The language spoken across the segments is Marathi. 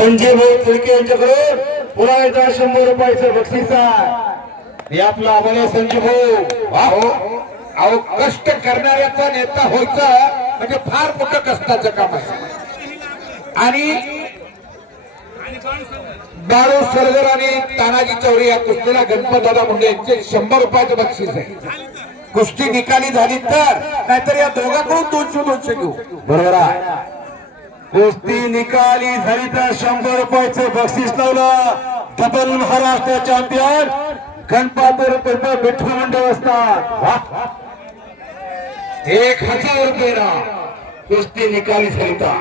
संजय भाऊ तिळके यांच्याकडे पुन्हा एकदा शंभर रुपयाचं बक्षीस आहे. हे आपला आम्हाला संजय भाऊ अहो अहो कष्ट करणाऱ्याचा नेता व्हायचं म्हणजे फार मोठं कष्टाचं काम आहे. आणि बाळू सरगर आणि तानाजी चौरे या कुस्तीला गणपतदादा मुंडे यांचे शंभर रुपयाचं बक्षीस आहे. कुस्ती निकाली झाली तर नाहीतर या दोघांकडून दोनशे दोनशे घेऊ. बरोबर आहे. कुस्ती निकाली झाली तर शंभर रुपयाचं बक्षीस लावलं. डबल महाराष्ट्र चॅम्पियन गणपती रुपये विठ्ठल मंडळ असतात. एक हजार रुपये ना. कुस्ती निकाली झाली तर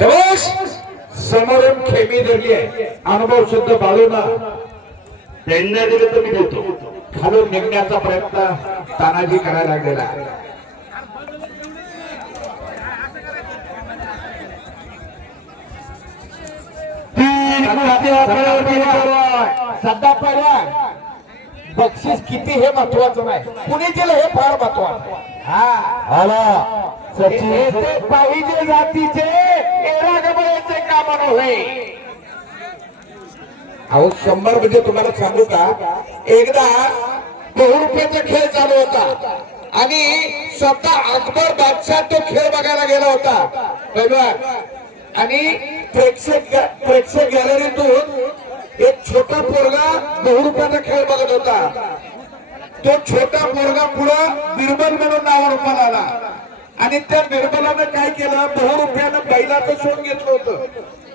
जवळ खेमी दिली आहे. अनुभव शुद्ध बाळूना. त्यांना दिलं तर मी देतो. खालून निघण्याचा प्रयत्न तानाजी करायला लागलेला सध्या पहिल्या बक्षीस किती हे महत्वाचं नाही. कुणी दिलं हे. फार महत्वाचं हा पाहिजे जातीचे एरागबळेचे काम नव्हे. अहो शंभर म्हणजे तुम्हाला सांगू का? एकदा बहु रुपयाचा खेळ चालू होता. आणि स्वतः अकबर बादशाह तो खेळ बघायला गेला होता. आणि प्रेक्षक प्रेक्षक गॅलरीतून तो छोटा पोरगा पुढं बिरबल म्हणून नाव रुपाला आला आणि त्या बिरबलानं काय केलं? बहु रुपयानं बैलाचं सोन घेतलं होतं.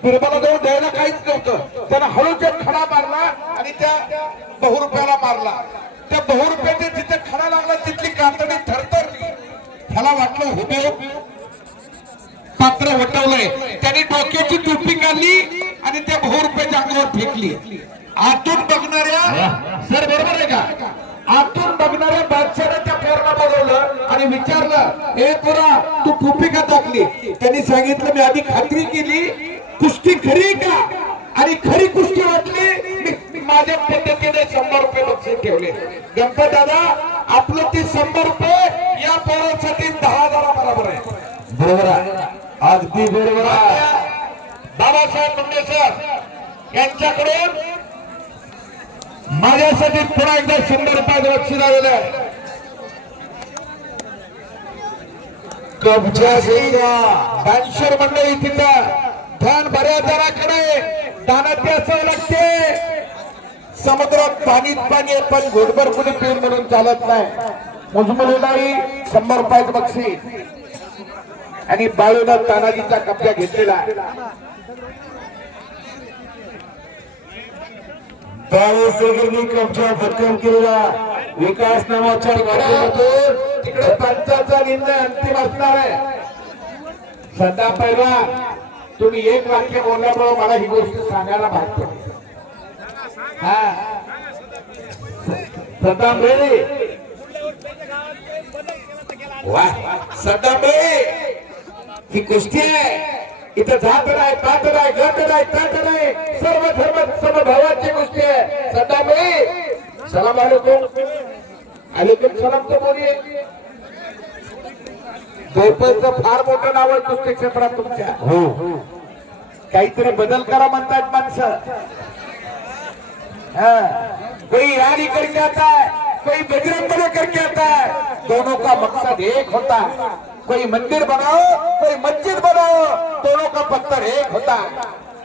बिरबला जवळ द्यायला काहीच नव्हतं. त्यानं हळूच्या खडा मारला आणि त्या बहु रुपयाला मारला. त्या बहु रुपयाच्या जिथे खडा लागला तिथली कातडी थरथरली. ह्याला वाटलं हुबे पात्र वटवलंय त्याने डोक्याची टोपी काढली आणि त्या बहु रुपयाच्या अंगावर फेकली. आतून बघणाऱ्या सर बरोबर आहे का? आतून बघणाऱ्या बादशाने त्या पोराला बोलवलं आणि विचारलं ए पोरा तू टोपी का टाकली? त्यांनी सांगितलं मी आधी खात्री केली कुस्ती खरी का? आणि खरी कुस्ती वाटली मी- माझ्या पद्धतीने शंभर रुपये बक्षीस ठेवले. गणपत दादा आपलं ते शंभर रुपये या पोरासाठी दहा हजारा बरोबर आहे. बरोबर आहे. अगदी बरोबर आहे. बाबासाहेब मुंडेसर यांच्याकडून माझ्यासाठी पुन्हा एकदा शंभर रुपयाचं लक्ष द्यावेलं आहे कब्जा मंडळी तिथं धन बऱ्याच जणाकडे दानाची असावं लागते समुद्रात पाणीच पाणी आहे, पण घोटभर कुणी पिऊन म्हणून चालत नाही. मुजमलेलाही शंभर रुपयाचं बक्षीस. आणि बाळूनं तानाजीचा कब्जा घेतलेला आहे. बाळू सगळ्यांनी कब्जा भक्कम केलेला. विकास नावाच्या माध्यमातून तिकडे पंचाचा निर्णय अंतिम असणार आहे. पहिला तुम्ही एक वाक्य बोलल्यामुळे मला ही गोष्ट सांगायला भाग हा. सद्दाम रे वा सद्दाम रे ही कुस्ती आहे. इथं जात नाही पात नाही गट नाही ताट नाही सर्व धर्म समभावाची कुस्ती आहे. रे सलाम अलैकुम अलैकुम सलाम तो बोलिये गोपालचं फार मोठं नाव आहे कुस्ती क्षेत्रात तुमच्या. हो. काहीतरी बदल करा म्हणतात माणसं. हाँ, कोई ईरानी करके आता है कोई बजरंग बली करके आता है. दोनों का मकसद एक होता है. कोई मंदिर बनाओ कोई मस्जिद बनाओ दोनों का पत्थर एक होता है।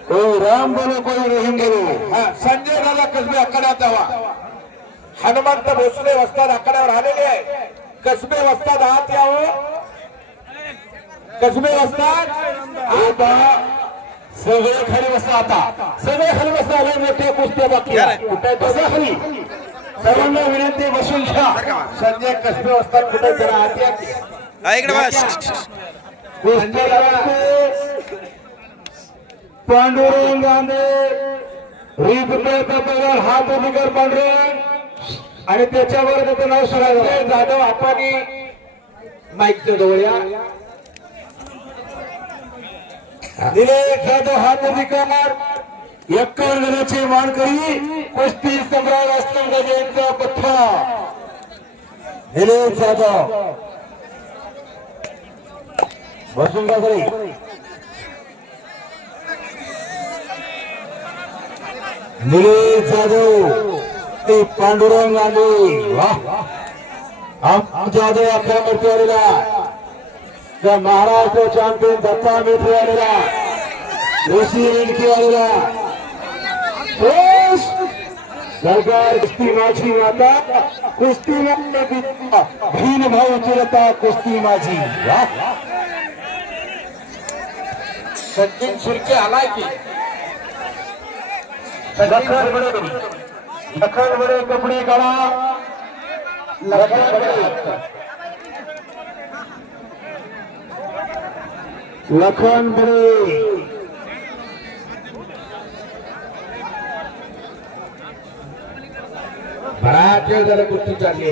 कोई राम बोलो कोई रहीम बोलो हा, संजय दादा कसबे आकड्यात जावा हनुमंत भोसले वस्ताद आकड्यावर आलेले आहे कसबे वस्ताद आहात यावं कसबे वस्ताद आता सगळे खाली बसा आता। सगळे खाली बसा आले मोठ्या कुस्त्या बाकी. कुठे बसा खाली सर्वांना विनंती बसून घ्या संजय कसबे वस्ताद कुठे जरा आत या. की. हा, इकडे बस. पांडुरंग पगार हात अधिकार पांडुरंग. आणि त्याच्यावर त्याचं नाव सुराज जाधव आपण माईकच्या जवळ या. निलेश जाधव हात अधिकार एक्कावन्न जणांची मानकरी कुस्ती सम्राट असलम गजे यांचा पठ्ठा. निलेश जाधव. भरसून ठाकरे निलेश जाधव ते पांडुरंग गांधी जाधव आपल्या मूर्ती आलेला त्या महाराष्ट्र चॅम्पियन दत्ता मेत्री आलेला जोशी इंडकी आलेला सरकार कुस्ती माझी माता कुस्ती भीन भाऊ चिरता कुस्ती माझी वा. सचिन शिर्के आलाय की? लखन बडे लखन बडे कपडे काढा लखन बडे लखन बडे बराच वेळ झाला कुस्ती चालली.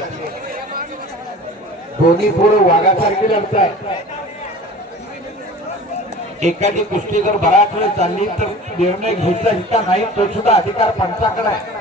दोन्ही पोरं वाघासारखे लढतात एखादी गोष्टी जर बराच वेळ चालली तर निर्णय घ्यायचा हिता नाही तो सुद्धा अधिकार पंचाकडे आहे.